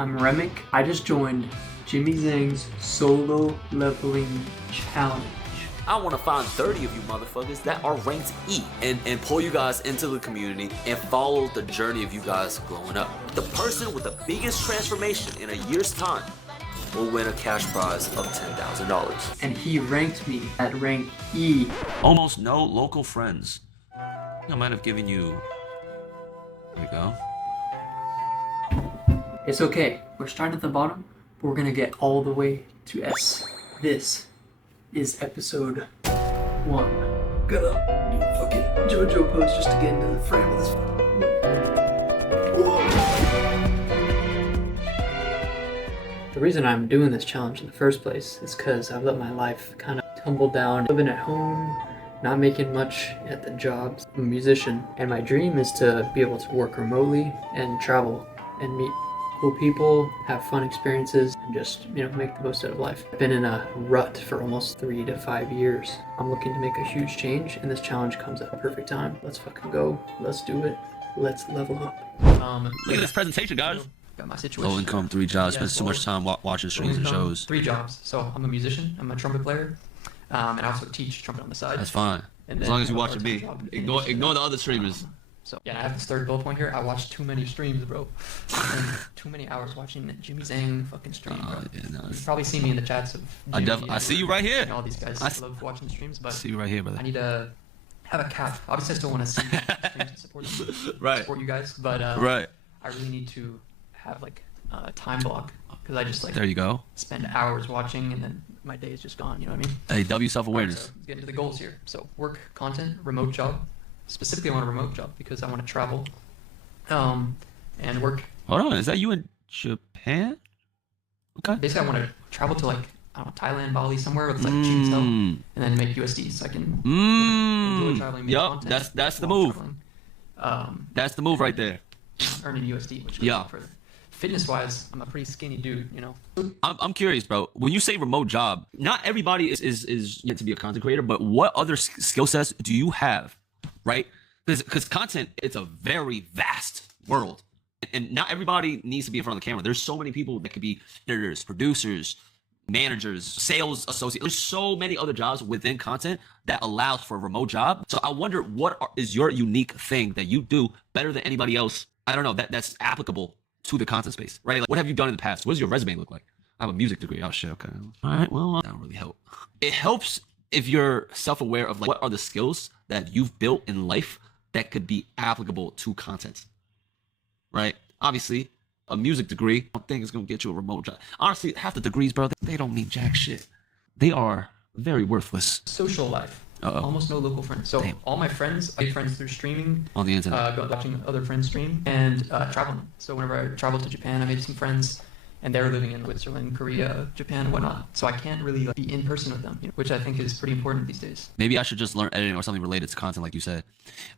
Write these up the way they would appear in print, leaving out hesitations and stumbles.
I'm Remick. I just joined Jimmy Zhang's solo leveling challenge. I want to find 30 of you motherfuckers that are ranked E and pull you guys into the community and follow the journey of you guys growing up. The person with the biggest transformation in a year's time will win a cash prize of $10,000. And he ranked me at rank E. Almost no local friends. I might have given you... There we go. It's okay. We're starting at the bottom, but we're gonna get all the way to S. This is episode 1. Gotta do a fucking JoJo pose just to get into the frame of this. The reason I'm doing this challenge in the first place is because I've let my life kind of tumble down, living at home, not making much at the jobs. I'm a musician, and my dream is to be able to work remotely and travel and meet cool people, have fun experiences, and just, make the most out of life. I've been in a rut for almost 3 to 5 years. I'm looking to make a huge change, and this challenge comes at a perfect time. Let's fucking go. Let's do it. Let's level up. Look at this presentation, guys. Got my situation. Low income, 3 jobs, spends too much time watching streams and shows. 3 jobs. So I'm a musician, I'm a trumpet player, and I also teach trumpet on the side. That's fine. As long as you watch me. Ignore the other streamers. So yeah, I have this third bullet point here. I watch too many streams, bro. And too many hours watching Jimmy Zhang fucking stream, bro. You've probably seen me in the chats of I see you right here. And all these guys love watching the streams, but I see you right here, brother. I need to have a cap. Obviously, I still want to see streams and support them, support you guys, but I really need to have like a time block because I just there you go. Spend hours watching and then my day is just gone. You know what I mean? Hey, W self-awareness. Right, so let's get into the goals here. So work, content, remote job. Specifically, I want a remote job because I want to travel, and work. Hold on, is that you in Japan? Okay. Basically, I want to travel to Thailand, Bali, somewhere with cheap stuff, and then make USD so I can enjoy traveling. Make content that's the move. That's the move right there. Earning USD, which goes further. Fitness-wise, I'm a pretty skinny dude, I'm curious, bro. When you say remote job, not everybody is meant to be a content creator, but what other skill sets do you have? Right? Because content, it's a very vast world. And not everybody needs to be in front of the camera. There's so many people that could be editors, producers, managers, sales associates. There's so many other jobs within content that allows for a remote job. So I wonder what is your unique thing that you do better than anybody else? I don't know, that's applicable to the content space, right? Like, what have you done in the past? What does your resume look like? I have a music degree. Oh, shit, okay. All right, well, that don't really help. It helps if you're self-aware of what are the skills that you've built in life that could be applicable to content, right? Obviously, a music degree, I don't think it's going to get you a remote job. Honestly, half the degrees, bro, they don't mean jack shit. They are very worthless. Social life. Almost no local friends. So all my friends, I make friends through streaming. On the internet. Watching other friends stream and traveling. So whenever I traveled to Japan, I made some friends. And they're living in Switzerland, Korea, Japan, and whatnot. So I can't really be in person with them, which I think is pretty important these days. Maybe I should just learn editing or something related to content, like you said.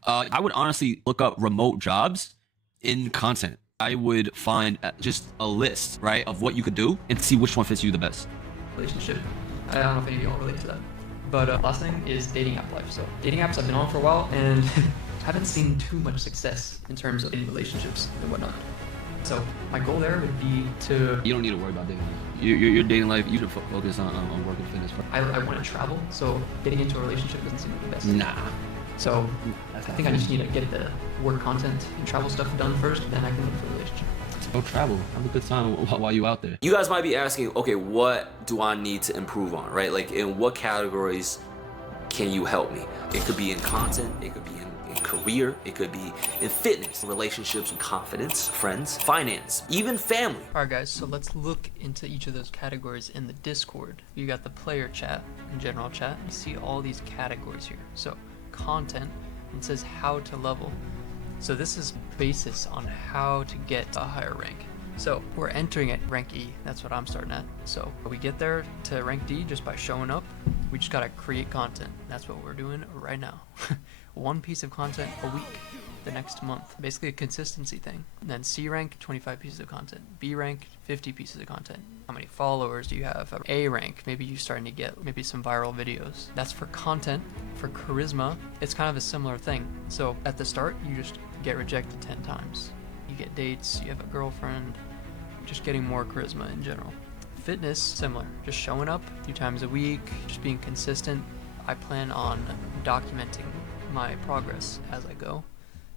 I would honestly look up remote jobs in content. I would find just a list, right, of what you could do and see which one fits you the best. Relationship. I don't know if any of y'all relate to that. But last thing is dating app life. So dating apps I've been on for a while and haven't seen too much success in terms of in relationships and whatnot. So my goal there would be to... You don't need to worry about dating. Your dating life, you should focus on work and fitness. I want to travel, so getting into a relationship doesn't seem like the best. Nah. So I think I just need to get the work content and travel stuff done first, then I can look for a relationship. Go travel. Have a good time while you out there. You guys might be asking, okay, what do I need to improve on, right? Like, in what categories can you help me? It could be in content, it could be in career, it could be in fitness, relationships, confidence, friends, finance, even family. Alright guys, so let's look into each of those categories in the Discord. You got the player chat and general chat. You see all these categories here. So content, it says how to level. So this is basis on how to get a higher rank. So we're entering at rank E, that's what I'm starting at. So we get there to rank D just by showing up. We just gotta create content. That's what we're doing right now. 1 piece of content a week the next month. Basically a consistency thing. And then C rank, 25 pieces of content. B rank, 50 pieces of content. How many followers do you have? A rank, maybe you're starting to get maybe some viral videos. That's for content. For charisma, it's kind of a similar thing. So at the start, you just get rejected 10 times. You get dates, you have a girlfriend, just getting more charisma in general. Fitness, similar, just showing up a few times a week, just being consistent. I plan on documenting my progress as I go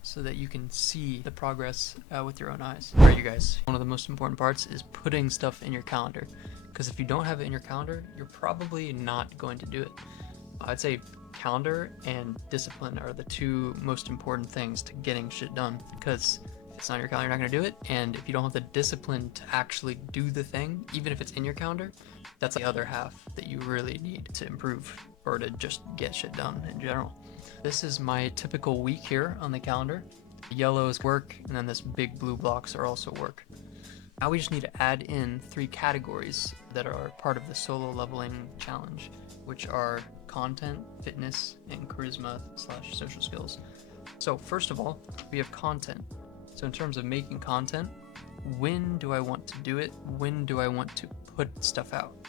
so that you can see the progress with your own eyes. All right, you guys, one of the most important parts is putting stuff in your calendar, because if you don't have it in your calendar, you're probably not going to do it. I'd say calendar and discipline are the two most important things to getting shit done, because if it's not in your calendar, you're not going to do it. And if you don't have the discipline to actually do the thing, even if it's in your calendar, that's the other half that you really need to improve or to just get shit done in general. This is my typical week here on the calendar. Yellow is work, and then this big blue blocks are also work. Now we just need to add in 3 categories that are part of the solo leveling challenge, which are content, fitness, and charisma/social skills. So first of all, we have content. So in terms of making content, when do I want to do it? When do I want to put stuff out?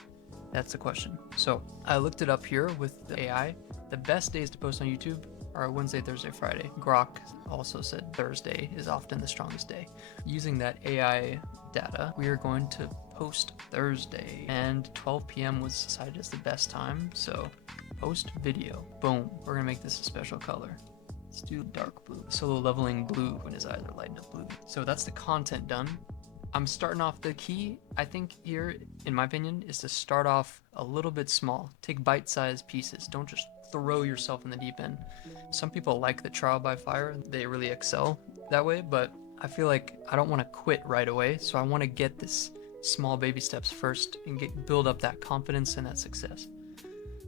That's the question. So I looked it up here with the AI. The best days to post on YouTube are Wednesday, Thursday, Friday. Grok also said Thursday is often the strongest day. Using that AI data, we are going to post Thursday, and 12 p.m. was decided as the best time. So post video, boom. We're gonna make this a special color. Let's do dark blue. Solo leveling blue when his eyes are lighting up blue. So that's the content done. I'm starting off. The key, I think here, in my opinion, is to start off a little bit small. Take bite-sized pieces. Don't just throw yourself in the deep end. Some people like the trial by fire. They really excel that way, but I feel like I don't want to quit right away. So I want to get this small baby steps first and build up that confidence and that success.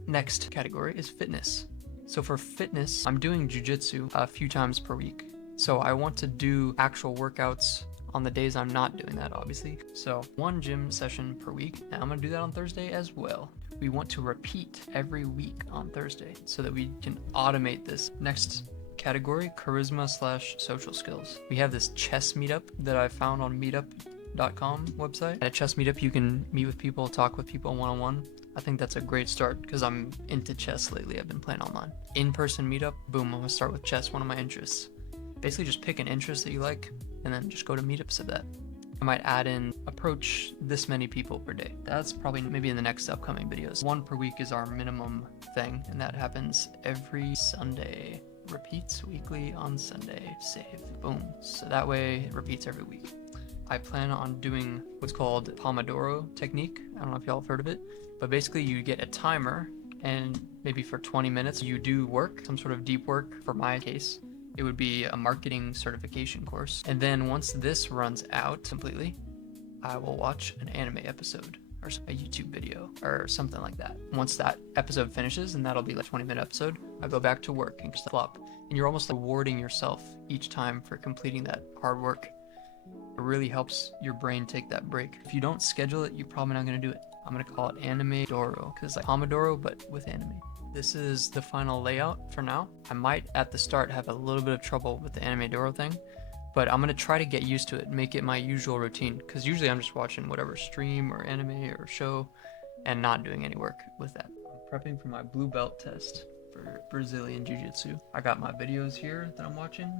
Next category is fitness. So for fitness, I'm doing jujitsu a few times per week. So I want to do actual workouts on the days I'm not doing that, obviously. So 1 gym session per week, and I'm gonna do that on Thursday as well. We want to repeat every week on Thursday so that we can automate this. Next category, charisma/social skills. We have this chess meetup that I found on meetup.com website. At a chess meetup, you can meet with people, talk with people one-on-one. I think that's a great start because I'm into chess lately. I've been playing online. In-person meetup, boom, I'm gonna start with chess, one of my interests. Basically just pick an interest that you like and then just go to meetups of that. I might add in approach this many people per day. That's probably maybe in the next upcoming videos. 1 per week is our minimum thing, and that happens every Sunday. Repeats weekly on Sunday. Save. Boom. So that way it repeats every week. I plan on doing what's called Pomodoro technique. I don't know if y'all have heard of it, but basically you get a timer and maybe for 20 minutes you do work, some sort of deep work. For my case, it would be a marketing certification course. And then once this runs out completely, I will watch an anime episode or a YouTube video or something like that. Once that episode finishes, and that'll be like a 20-minute episode, I go back to work and just flop. And you're almost rewarding yourself each time for completing that hard work. It really helps your brain take that break. If you don't schedule it, you're probably not gonna do it. I'm gonna call it Anime Doro, because it's like Pomodoro, but with anime. This is the final layout for now. I might at the start have a little bit of trouble with the Anime Doro thing, but I'm gonna try to get used to it and make it my usual routine, because usually I'm just watching whatever stream or anime or show and not doing any work with that. I'm prepping for my blue belt test for Brazilian Jiu-Jitsu. I got my videos here that I'm watching.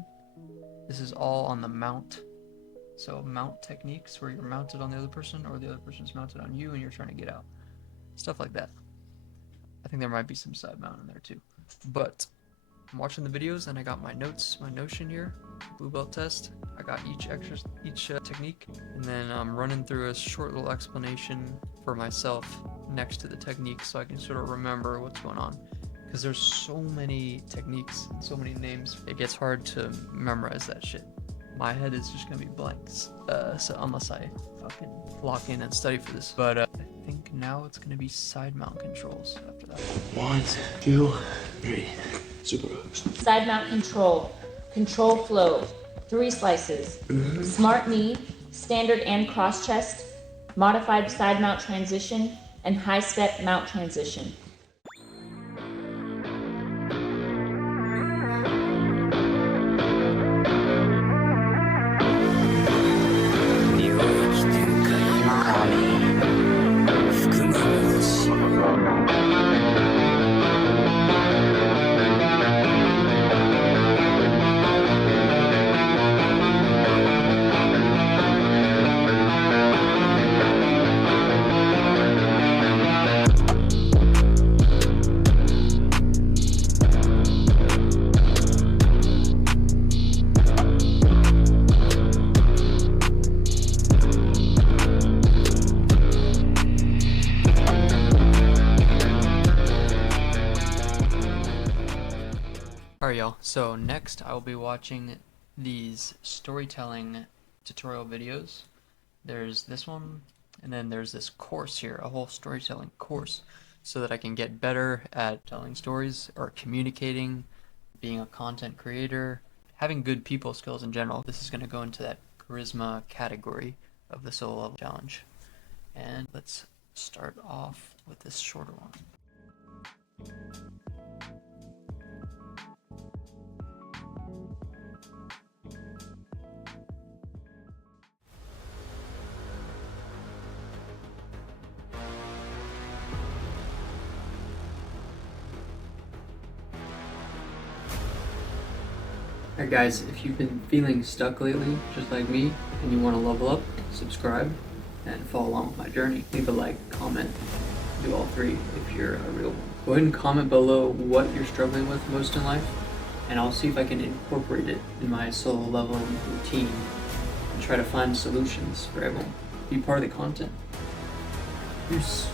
This is all on the mount. So mount techniques where you're mounted on the other person or the other person's mounted on you and you're trying to get out. Stuff like that. I think there might be some side mount in there too. But I'm watching the videos and I got my notes, my Notion here, blue belt test. I got each technique, and then I'm running through a short little explanation for myself next to the technique so I can sort of remember what's going on. Because there's so many techniques and so many names, it gets hard to memorize that shit. My head is just gonna be blanks, so unless I fucking lock in and study for this. But I think now it's gonna be side mount controls after that. 1, 2, 3. Super hooks. Side mount control, control flow, 3 slices, smart knee, standard and cross chest, modified side mount transition, and high step mount transition. Alright, y'all. So next I will be watching these storytelling tutorial videos. There's this one, and then there's this course here, a whole storytelling course, so that I can get better at telling stories or communicating, being a content creator, having good people skills in general. This is going to go into that charisma category of the solo level challenge. And let's start off with this shorter one. Alright guys, if you've been feeling stuck lately, just like me, and you want to level up, subscribe, and follow along with my journey. Leave a like, comment, do all three if you're a real one. Go ahead and comment below what you're struggling with most in life, and I'll see if I can incorporate it in my solo leveling routine and try to find solutions for everyone. Be part of the content. Peace.